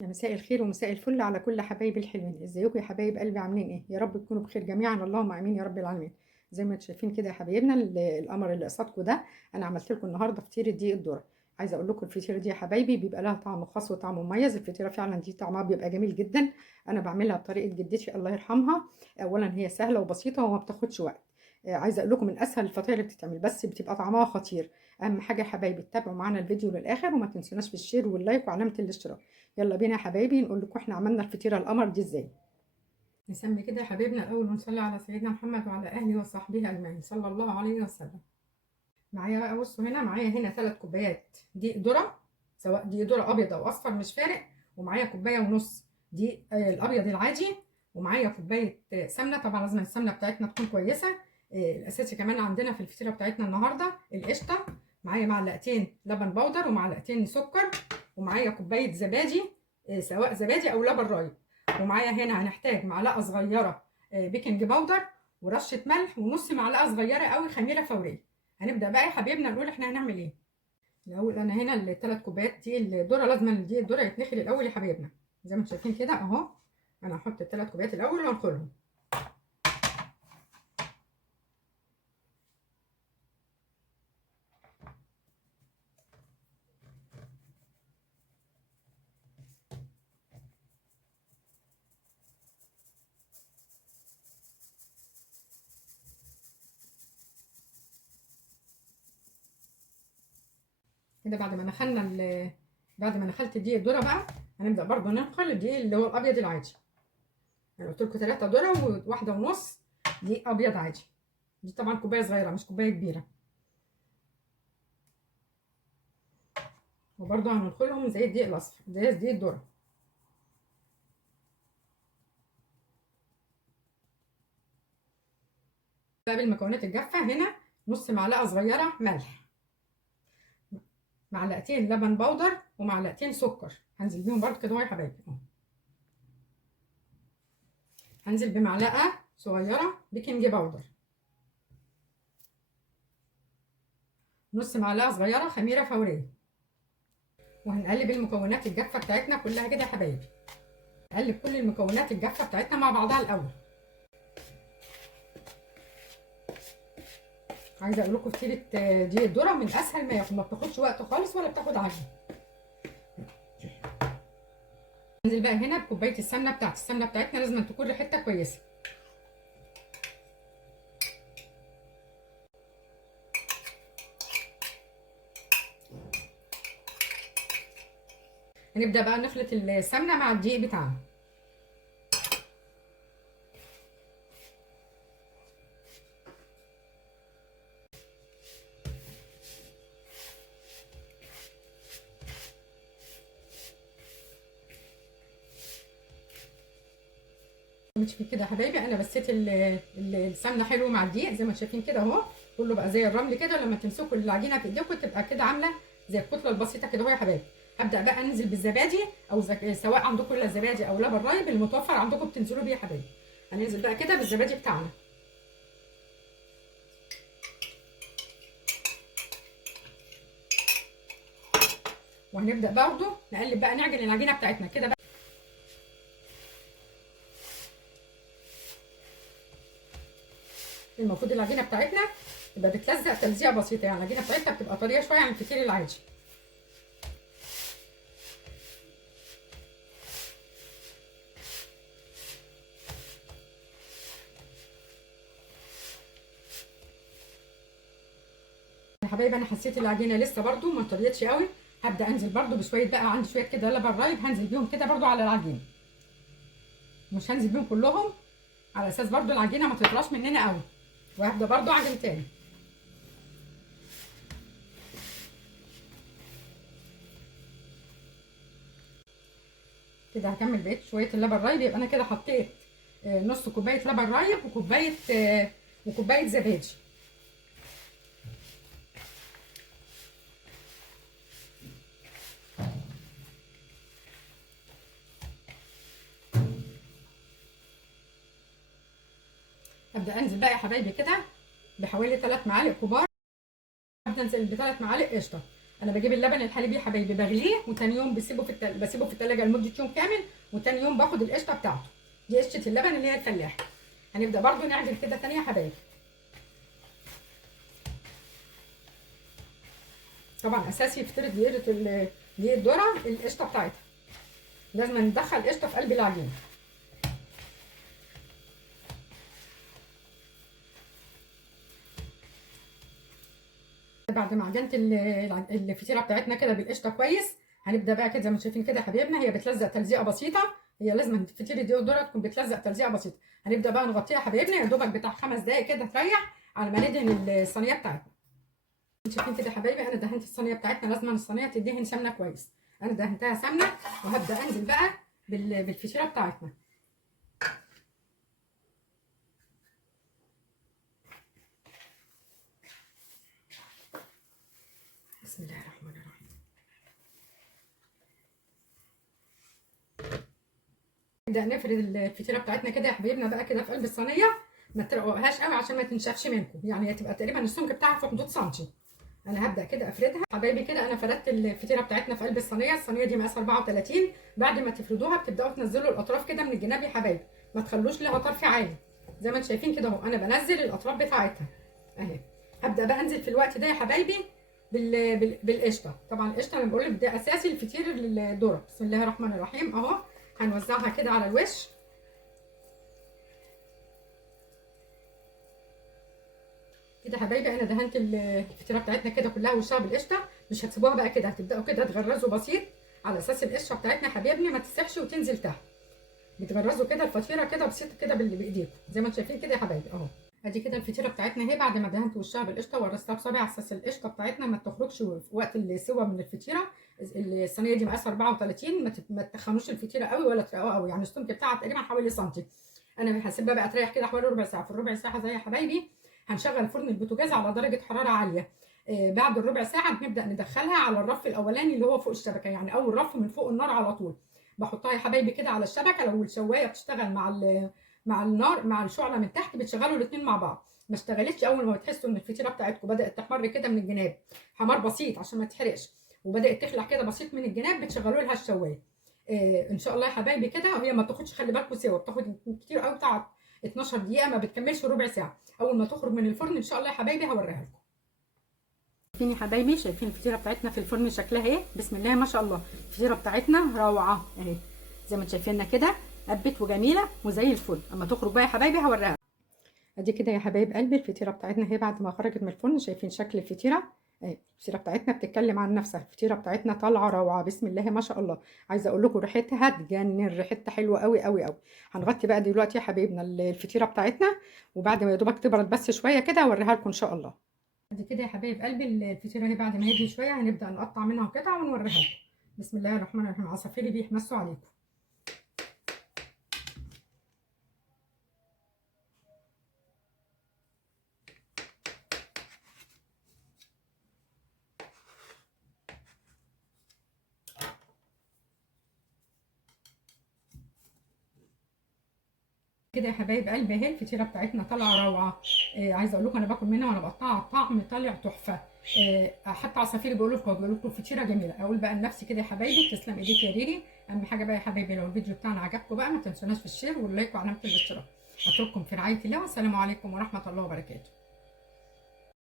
يا مساء الخير ومساء الفل على كل حبايبي الحلوين. ازيكم يا حبايب قلبي؟ عاملين ايه؟ يا رب تكونوا بخير جميعا، اللهم امين يا رب العالمين. زي ما انتم شايفين كده يا حبايبنا القمر اللي قصادكم ده، انا عملت لكم النهارده فطيره دقيق الذره. عايزه اقول لكم الفطيره دي يا حبايبي بيبقى لها طعم خاص وطعم مميز. الفطيره فعلا دي طعمها بيبقى جميل جدا. انا بعملها بطريقه جدتي الله يرحمها. اولا هي سهله وبسيطه وما بتاخدش وقت. عايزه اقول لكم من اسهل الفطاير اللي بتتعمل، بس بتبقى طعمها خطير. اهم حاجه يا حبايبي تتابعوا معانا الفيديو للاخر، وما تنسوناش في الشير واللايك وعلامه الاشتراك. يلا بينا يا حبايبي نقول لكم احنا عملنا الفطيره القمر دي ازاي. نسمي كده يا حبايبنا الاول ونصلي على سيدنا محمد وعلى اهله وصحبه اجمعين صلى الله عليه وسلم. معايا بقى بصوا هنا، معايا هنا 3 كوبايات دقيق ذره، سواء دقيق ذره ابيض او اصفر مش فارق. ومعايا كوبايه ونص دقيق الابيض العادي. ومعايا كوبايه سمنه، طبعا لازم السمنه بتاعتنا تكون كويسه. الاساسي كمان عندنا في الفطيره بتاعتنا النهارده القشطه. معايا معلقتين لبن بودر ومعلقتين سكر. ومعايا كوبايه زبادي، سواء زبادي او لبن رايب. ومعايا هنا هنحتاج معلقه صغيره بيكنج باودر، ورشه ملح، ونص معلقه صغيره قوي خميره فوريه. هنبدا بقى يا حبايبنا نقول احنا هنعمل ايه. الاول انا هنا الثلاث كوبايات دي الذره، لازم الدقيق الذره يتنخل الاول يا حبايبنا. زي ما انتم شايفين كده اهو. انا هحط الثلاث كوبايات الاول وانخلهم. كده بعد ما نخلت الدقيق الذره بقى، هنبدا برضو ننخل الدقيق اللي هو الابيض العادي. انا قلت لكم 3 ذره وواحده ونص دقيق ابيض عادي. دي طبعا كوبايه صغيره مش كوبايه كبيره. وبرضو هننخلهم زي الدقيق الاصفر، زي دقيق الذره. بقى بالمكونات الجافه هنا نص معلقه صغيره ملح، معلقتين لبن بودر، ومعلقتين سكر. هنزل بيهم برضو كده اهو يا حبايبي اهو. هنزل بمعلقه صغيره بيكنج باودر، نص معلقه صغيره خميره فوريه. وهنقلب المكونات الجافه بتاعتنا كلها كده يا حبايبي. نقلب كل المكونات الجافه بتاعتنا مع بعضها الاول. عايزه اقول لكم فطيره دي الذره من اسهل ما يكون، ما بتاخدش وقت خالص ولا بتاخد عجن. ننزل بقى هنا بكوبايه السمنه بتاعتنا لازم تكون ريحتها كويسه. هنبدا بقى نخلط السمنه مع الدقيق بتاعنا. كده يا حبايبي انا بسيت السمنه حلو مع الدقيق زي ما انتم شايفين كده اهو. كله بقى زي الرمل كده، لما تمسكوا العجينه في ايديكم تبقى كده عامله زي الكتله البسيطه كده اهو يا حبايبي. هبدا بقى انزل بالزبادي، او سواء عندكم الا زبادي او لبن رايب المتوفر عندكم بتنزلوا بيه يا حبايبي. هننزل بقى كده بالزبادي بتاعنا. وهنبدا برضو نقلب بقى نعجن العجينه بتاعتنا كده بقى. المفروض العجينه بتاعتنا تبقى بتلزق تلزيقه بسيطه، يعني العجينه بتاعتها بتبقى طريه شويه عن الفطير العادي. يا حبايبي انا حسيت العجينه لسه برضو ما طريتش قوي. هبدا انزل برضو بشويه، بقى عندي شويه كده لبن رايب هنزل بيهم كده برضو على العجينه. مش هنزل بيهم كلهم على اساس برضو العجينه ما تطراش مننا قوي. وهبدا برضو اعجن تاني. كده هكمل بقيت شويه اللبن رايب، يبقى انا كده حطيت نص كوبايه لبن رايب وكوبايه زبادي. ابدا انزل بقى يا حبايبي كده بحوالي 3 معالق كبار. ابدا انزل ب3 معالق قشطه. انا بجيب اللبن الحليبي يا حبايبي بغليه، وتاني يوم بسيبه في التلاجة لمده يوم كامل، وتاني يوم باخد القشطه بتاعته. دي قشطه اللبن اللي هي الفلاحي. هنبدا برضو نعجن كده تاني يا حبايبي. طبعا اساسي في فطيره دقيق الذره القشطه بتاعتها، لازم ندخل القشطه في قلب العجينه. بعد ما عجنت الفطيره بتاعتنا كده بالقشطه كويس، هنبدا بقى كده زي ما شايفين كده يا حبايبنا، هي بتلزق تلزيقه بسيطه. هي لازم فطيره دقيق الذره تكون بتلزق تلزيقه بسيطه. هنبدا بقى نغطيها يا حبايبنا يا دوبك بتاع 5 دقائق كده تريح على ما ندهن الصينيه بتاعتنا. شايفين كده يا حبايبي انا دهنت الصينيه بتاعتنا، لازم الصينيه تدهن سمنه كويس. انا دهنتها سمنه، وهبدا انزل بقى بالفطيره بتاعتنا. بسم الله الرحمن الرحيم. نبدا نفرد الفطيره بتاعتنا كده يا حبايبنا بقى كده في قلب الصينيه، ما ترققهاش قوي عشان ما تنشفش منكم، يعني تبقى تقريبا السمك بتاعها في حدود سنتي. انا هبدا كده افردها حبايبي كده. انا فردت الفطيره بتاعتنا في قلب الصينيه دي مقاس 34. بعد ما تفردوها بتبداوا تنزلوا الاطراف كده من الجناب يا حبايبي، ما تخلوش لها طرف عالي زي ما انتم شايفين كده اهو. انا بنزل الاطراف بتاعتها اهي. هبدا بقى انزل في الوقت ده يا حبايبي بالقشطه. طبعا القشطه انا بقول لك ده اساسي الفطير الذره. بسم الله الرحمن الرحيم اهو. هنوزعها كده على الوش كده يا حبايبي. انا دهنت الفطيره بتاعتنا كده كلها وشها بالقشطه. مش هتسيبوها بقى كده، هتبداوا كده تغرزوا بسيط على اساس القشره بتاعتنا يا حبايبنا ما تسيحش وتنزل تحت. بتغرزوا كده الفطيره كده بسيط كده بايديكم زي ما انتم شايفين كده يا حبايبي اهو. ادي كده الفطيره بتاعتنا اهي بعد ما دهنت وشها بالقشطه ورستها بصابع على اساس القشطه بتاعتنا ما تخرجش في وقت السوا من الفطيره. الصينيه دي مقاس 34، ما تخنوش الفطيره قوي ولا ترققوها قوي، يعني السمك بتاعها تقريبا حوالي سنتي. انا هسيبها بقى تريح كده حوالي ربع ساعه. في الربع ساعه زي يا حبايبي هنشغل فرن البوتاجاز على درجه حراره عاليه. بعد الربع ساعه بنبدا ندخلها على الرف الاولاني اللي هو فوق الشبكه، يعني اول رف من فوق النار على طول. بحطها يا حبايبي كده على الشبكه. لو الشوايه بتشتغل مع النار مع الشعله من تحت بتشغلوا الاثنين مع بعض. ما اشتغلتش اول ما تحسوا ان الفطيره بتاعتكم بدات تحمر كده من الجناب، حمار بسيط عشان ما تحرقش، وبدات تخلع كده بسيط من الجناب، بتشغلوا لها الشوايه. ان شاء الله يا حبايبي كده. هي ما بتاخدش، خلي بالكم سوا، بتاخد كتير قوي بتاع 12 دقيقه، ما بتكملش ربع ساعه. اول ما تخرج من الفرن ان شاء الله يا حبايبي هوريها لكم. شايفين يا حبايبي، شايفين الفطيره بتاعتنا في الفرن شكلها ايه؟ بسم الله ما شاء الله. الفطيره بتاعتنا روعه اهي زي ما انتم شايفينها كده، قبت وجميله وزي الفل. اما تخرج بقى يا حبايبي هوريها. ادي كده يا حبايب قلبي الفطيره بتاعتنا هي بعد ما خرجت من الفرن. شايفين شكل الفطيره اهي. الفطيره بتاعتنا بتتكلم عن نفسها. الفطيره بتاعتنا طالعه روعه بسم الله ما شاء الله. عايزه اقول لكم ريحتها تجنن، ريحتها حلوه قوي قوي قوي. هنغطي بقى دلوقتي يا حبايبنا الفطيره بتاعتنا، وبعد ما يا دوبك تبرد بس شويه كده اوريها لكم ان شاء الله. ادي كده يا حبايب قلبي الفطيره اهي بعد ما يهدي شويه هنبدا نقطع منها قطع ونوريها لكم. بسم الله الرحمن الرحيم. عصافيري بيحمسوا عليكم. كده يا حبايب قلبي اهي الفطيره بتاعتنا طالعه روعه. عايزه اقول لكم انا باكل منها وانا بقطعها الطعم طالع تحفه. حتى عصافير بيقولوا لكم فطيره جميله. اقول بقى لنفسي كده يا حبايبي تسلم ايديك يا ريري. اهم حاجه بقى يا حبايبي لو الفيديو بتاعنا عجبكم بقى ما تنسوناش في الشير واللايك وعلامه الاشتراك. اترككم في رعايه الله والسلام عليكم ورحمه الله وبركاته.